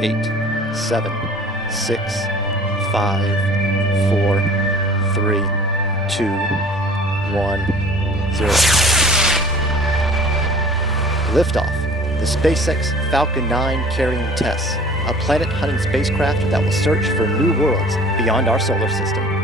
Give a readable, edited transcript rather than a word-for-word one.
8, 7, 6, 5, 4, 3, 2, 1, 0. Liftoff. The SpaceX Falcon 9 carrying Tess, a planet-hunting spacecraft that will search for new worlds beyond our solar system.